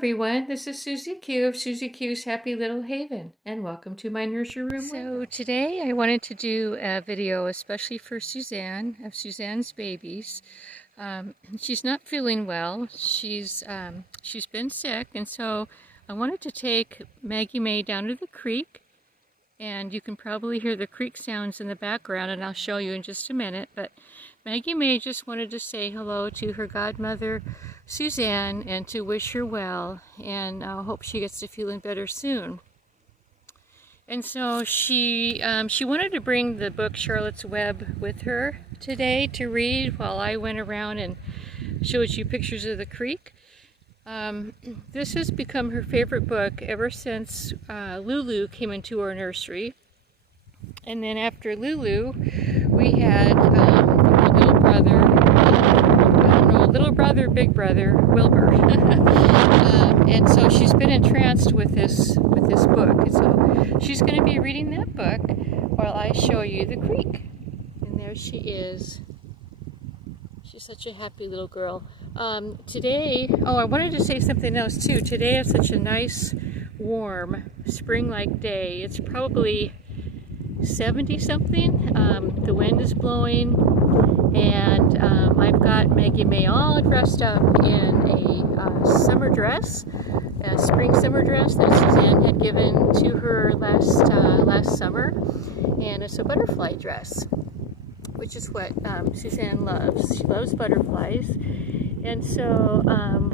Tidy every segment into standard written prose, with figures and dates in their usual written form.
everyone, this is Susie Q of Susie Q's Happy Little Haven, and welcome to my nursery room. So today I wanted to do a video especially for Suzanne, of Suzanne's babies. She's not feeling well. She's been sick, and so I wanted to take Maggie May down to the creek, and you can probably hear the creek sounds in the background, and I'll show you in just a minute, but Maggie May just wanted to say hello to her godmother, Suzanne, and to wish her well, and I hope she gets to feeling better soon. And so she wanted to bring the book Charlotte's Web with her today to read while I went around and showed you pictures of the creek. This has become her favorite book ever since Lulu came into our nursery. And then after Lulu, we had our little brother, little brother, big brother, Wilbur. And so she's been entranced with this book. And so she's going to be reading that book while I show you the creek. And there she is. She's such a happy little girl. Today, I wanted to say something else too. Today is such a nice, warm, spring-like day. It's probably 70 something. The wind is blowing, and I've got Maggie May all dressed up in a summer dress, a spring summer dress that Suzanne had given to her last summer, and it's a butterfly dress, which is what Suzanne loves. She loves butterflies, and so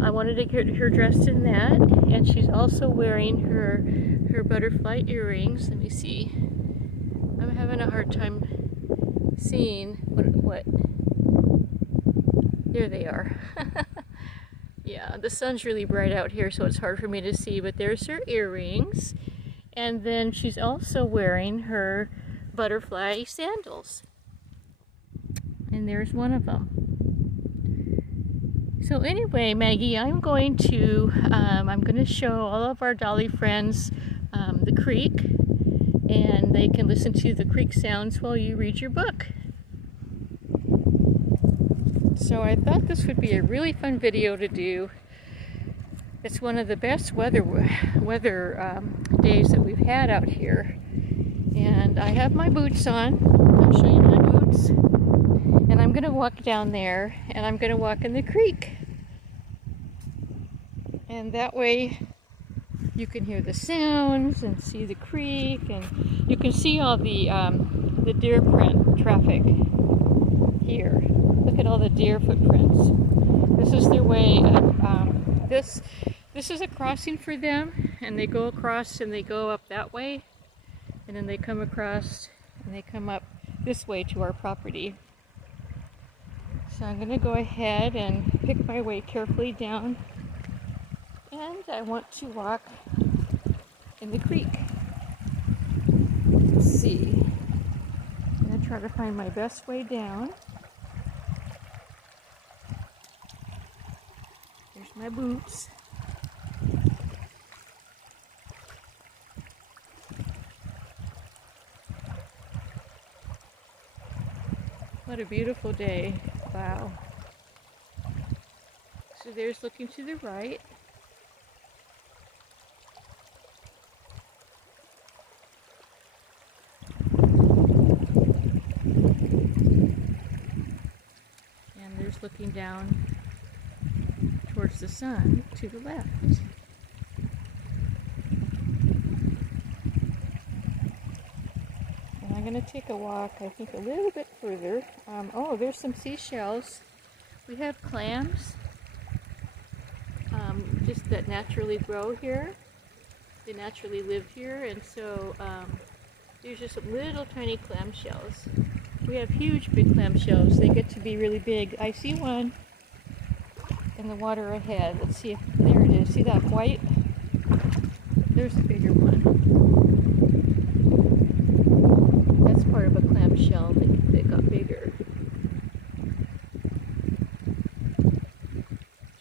I wanted to get her dressed in that, and she's also wearing her butterfly earrings. Let me see. I'm having a hard time seeing what. There they are. Yeah, the sun's really bright out here, so it's hard for me to see, but there's her earrings. And then she's also wearing her butterfly sandals. And there's one of them. So anyway, Maggie, I'm going to show all of our dolly friends the creek, and they can listen to the creek sounds while you read your book. So I thought this would be a really fun video to do. It's one of the best weather days that we've had out here. And I have my boots on. I'll show you my boots. And I'm going to walk down there, and I'm going to walk in the creek. And that way you can hear the sounds and see the creek, and you can see all the deer print traffic here. Look at all the deer footprints. This is their way of, this is a crossing for them, and they go across and they go up that way, and then they come across and they come up this way to our property. So I'm going to go ahead and pick my way carefully down, and I want to walk in the creek. Let's see. I'm going to try to find my best way down. Here's my boots. What a beautiful day. Wow. So there's looking to the right. And there's looking down towards the sun to the left. And I'm going to take a walk, I think, a little bit further. Oh, there's some seashells. We have clams just that naturally grow here. They naturally live here, and so there's just some little tiny clam shells. We have huge big clam shells. They get to be really big. I see one in the water ahead. Let's see if, there it is. See that white? There's a bigger one. That's part of a clam shell that got bigger.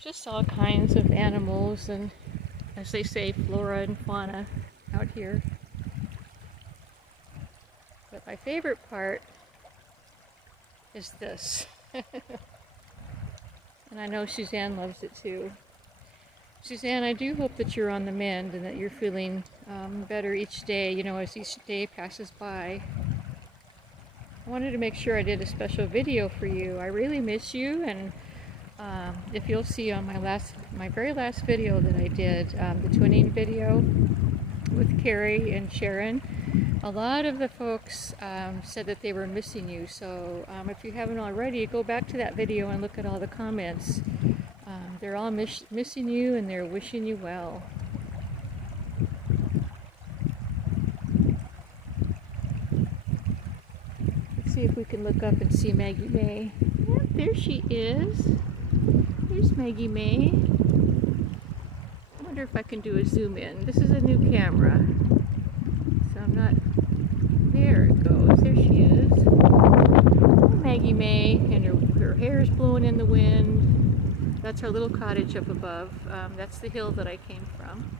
Just all kinds of animals and, as they say, flora and fauna out here. But my favorite part is this. And I know Suzanne loves it too. Suzanne, I do hope that you're on the mend and that you're feeling better each day, you know, as each day passes by. I wanted to make sure I did a special video for you. I really miss you, and if you'll see on my very last video that I did, the twinning video with Carrie and Sharon, a lot of the folks said that they were missing you. So if you haven't already, go back to that video and look at all the comments. They're all missing you, and they're wishing you well. Let's see if we can look up and see Maggie May. Yep, there she is. There's Maggie May. I wonder if I can do a zoom in. This is a new camera, so I'm not... There it goes. There she is. Maggie May, and her hair is blowing in the wind. That's our little cottage up above. That's the hill that I came from.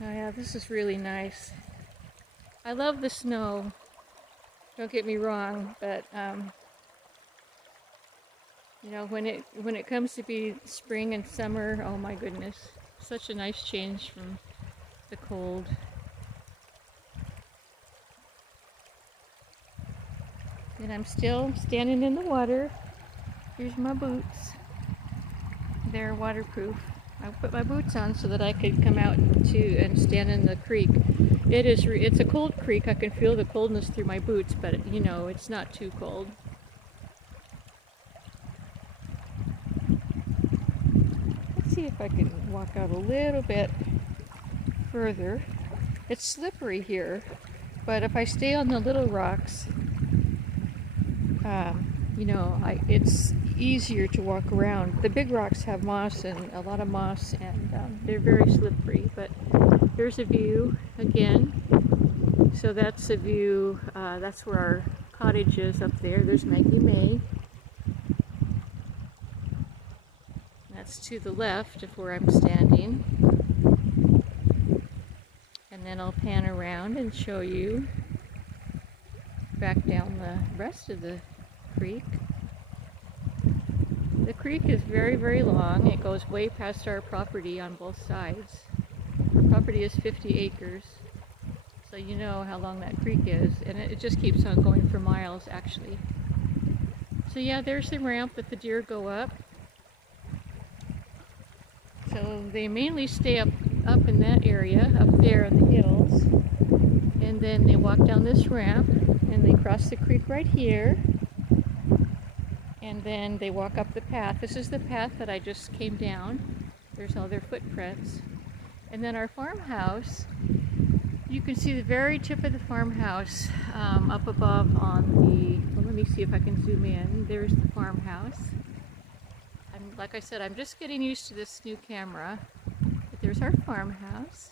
Oh yeah, this is really nice. I love the snow. Don't get me wrong, but you know, when it comes to be spring and summer, oh my goodness, such a nice change from the cold. And I'm still standing in the water. Here's my boots. They're waterproof. I put my boots on so that I could come out and stand in the creek. It's a cold creek. I can feel the coldness through my boots, but you know, it's not too cold. Let's see if I can walk out a little bit further. It's slippery here, but if I stay on the little rocks, you know, it's easier to walk around. The big rocks have moss, and a lot of moss, and they're very slippery. But there's a view again. So that's a view. That's where our cottage is up there. There's Maggie May. That's to the left of where I'm standing. And then I'll pan around and show you back down the rest of the creek. The creek is very, very long. It goes way past our property on both sides. Our property is 50 acres, so you know how long that creek is, and it just keeps on going for miles actually. So yeah, there's the ramp that the deer go up. So they mainly stay up in that area, up there in the hills, and then they walk down this ramp, and they cross the creek right here, and then they walk up the path. This is the path that I just came down. There's all their footprints. And then our farmhouse, you can see the very tip of the farmhouse up above on the, well, let me see if I can zoom in. There's the farmhouse. Like I said, I'm just getting used to this new camera. But there's our farmhouse.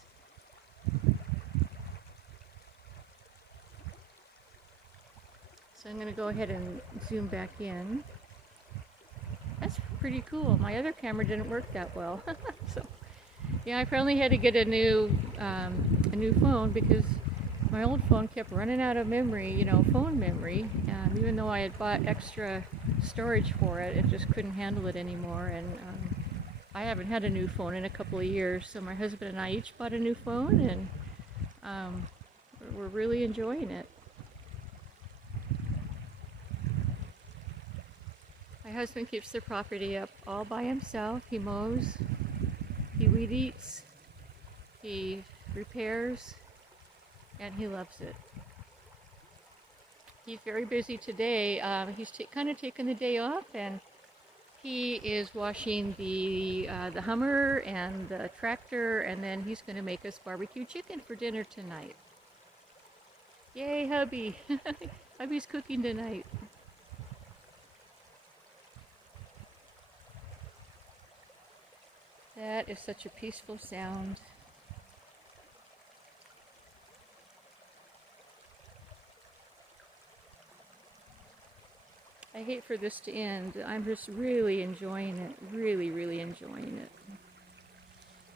So I'm going to go ahead and zoom back in. That's pretty cool. My other camera didn't work that well. So yeah, I finally had to get a new phone because my old phone kept running out of memory, you know, phone memory. Even though I had bought extra storage for it, it just couldn't handle it anymore. And I haven't had a new phone in a couple of years, so my husband and I each bought a new phone, and we're really enjoying it. My husband keeps the property up all by himself. He mows, he weed eats, he repairs, and he loves it. He's very busy today. He's kind of taken the day off, and he is washing the Hummer and the tractor, and then he's going to make us barbecue chicken for dinner tonight. Yay, hubby! Hubby's cooking tonight. That is such a peaceful sound. I hate for this to end. I'm just really enjoying it. Really, really enjoying it.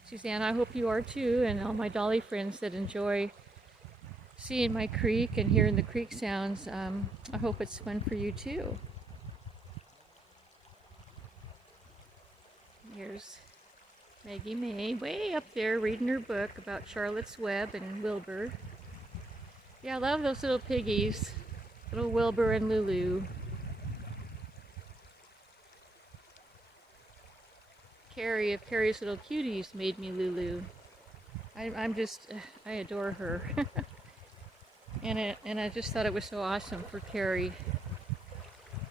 Suzanne, I hope you are too, and all my Dolly friends that enjoy seeing my creek and hearing the creek sounds. I hope it's fun for you too. Here's Maggie May way up there reading her book about Charlotte's Web and Wilbur. Yeah, I love those little piggies, little Wilbur and Lulu. Carrie of Carrie's Little Cuties made me Lulu. I adore her. and I just thought it was so awesome for Carrie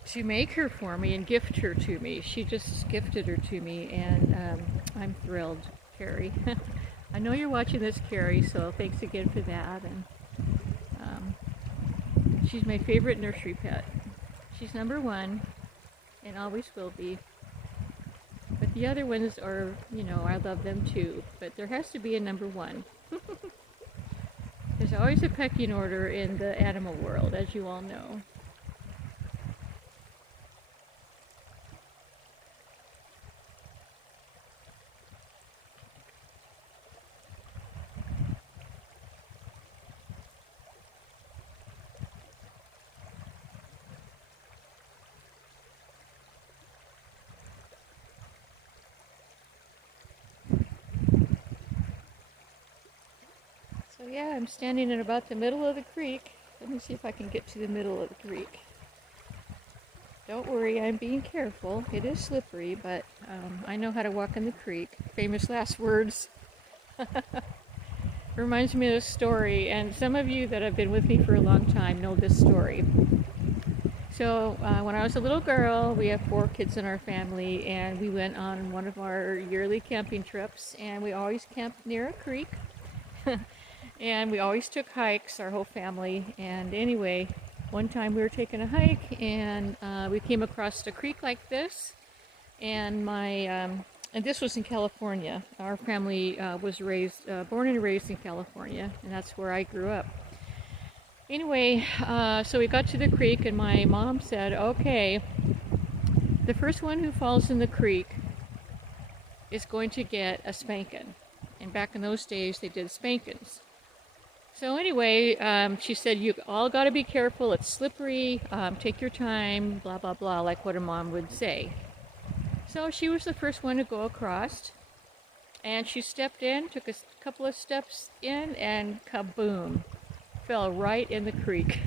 to make her for me and gift her to me. She just gifted her to me, and I'm thrilled, Carrie. I know you're watching this, Carrie, so thanks again for that. And she's my favorite nursery pet. She's number one and always will be. But the other ones are, you know, I love them too. But there has to be a number one. There's always a pecking order in the animal world, as you all know. So yeah, I'm standing in about the middle of the creek. Let me see if I can get to the middle of the creek. Don't worry, I'm being careful. It is slippery, but I know how to walk in the creek. Famous last words. Reminds me of a story, and some of you that have been with me for a long time know this story. So when I was a little girl, we have 4 kids in our family, and we went on one of our yearly camping trips, and we always camped near a creek. And we always took hikes, our whole family. And anyway, one time we were taking a hike, and we came across a creek like this. And and this was in California. Our family was born and raised in California, and that's where I grew up. Anyway, so we got to the creek, and my mom said, "Okay, the first one who falls in the creek is going to get a spanking." And back in those days, they did spankings. So anyway, she said, "You all got to be careful. It's slippery. Take your time, blah, blah, blah," like what a mom would say. So she was the first one to go across. And she stepped in, took a couple of steps in, and kaboom, fell right in the creek.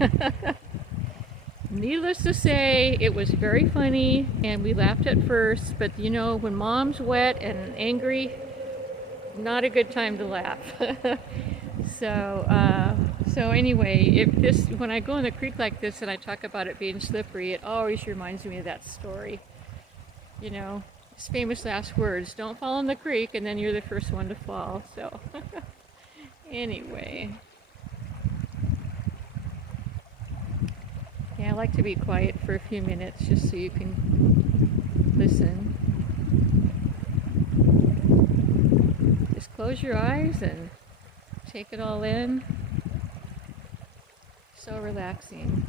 Needless to say, it was very funny, and we laughed at first. But you know, when mom's wet and angry, not a good time to laugh. So anyway, when I go in the creek like this and I talk about it being slippery, it always reminds me of that story. You know, it's famous last words: don't fall in the creek, and then you're the first one to fall. So anyway, yeah, I like to be quiet for a few minutes just so you can listen. Just close your eyes and take it all in. So relaxing.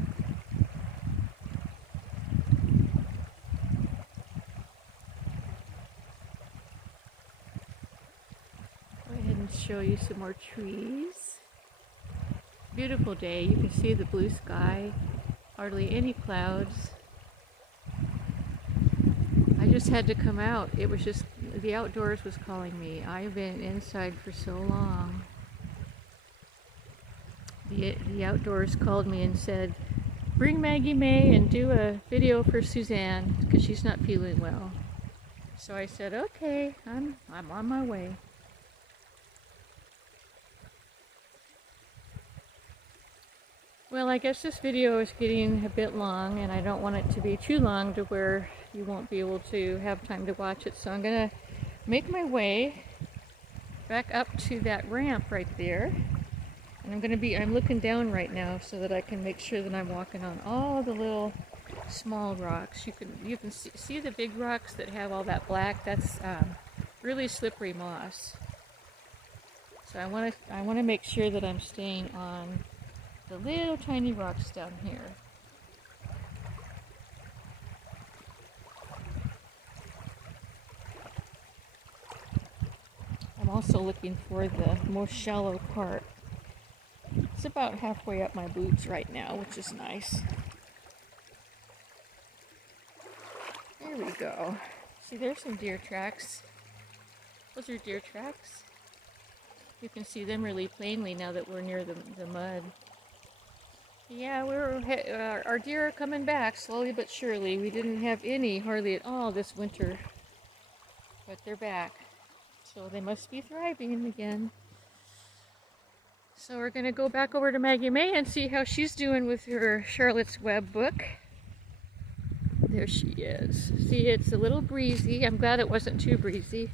Go ahead and show you some more trees. Beautiful day. You can see the blue sky. Hardly any clouds. I just had to come out. It was just, the outdoors was calling me. I've been inside for so long. The outdoors called me and said, "Bring Maggie May and do a video for Suzanne because she's not feeling well." So I said, "Okay, I'm on my way." Well, I guess this video is getting a bit long, and I don't want it to be too long to where you won't be able to have time to watch it. So I'm gonna make my way back up to that ramp right there. And I'm looking down right now so that I can make sure that I'm walking on all the little small rocks. You can see the big rocks that have all that black. That's really slippery moss. So I want to make sure that I'm staying on the little tiny rocks down here. I'm also looking for the most shallow part. It's about halfway up my boots right now, which is nice. There we go. See, there's some deer tracks. Those are deer tracks. You can see them really plainly now that we're near the mud. Yeah, our deer are coming back slowly but surely. We didn't have any hardly at all this winter, but they're back. So they must be thriving again. So we're going to go back over to Maggie May and see how she's doing with her Charlotte's Web book. There she is. See, it's a little breezy. I'm glad it wasn't too breezy.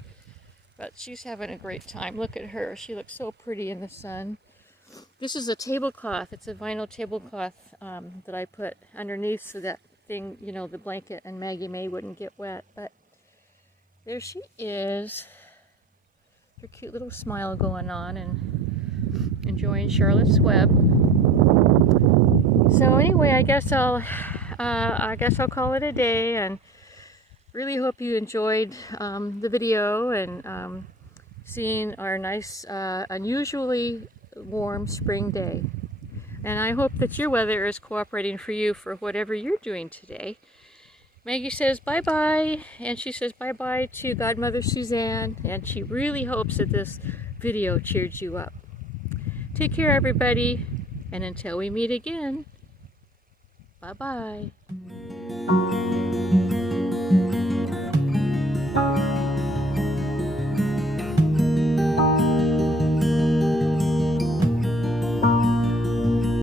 But she's having a great time. Look at her. She looks so pretty in the sun. This is a tablecloth. It's a vinyl tablecloth that I put underneath so that thing, you know, the blanket and Maggie May wouldn't get wet. But there she is. Her cute little smile going on and enjoying Charlotte's Web. So anyway, I guess I'll call it a day, and really hope you enjoyed the video and seeing our nice, unusually warm spring day. And I hope that your weather is cooperating for you for whatever you're doing today. Maggie says bye-bye, and she says bye-bye to Godmother Suzanne, and she really hopes that this video cheered you up. Take care, everybody, and until we meet again, bye-bye.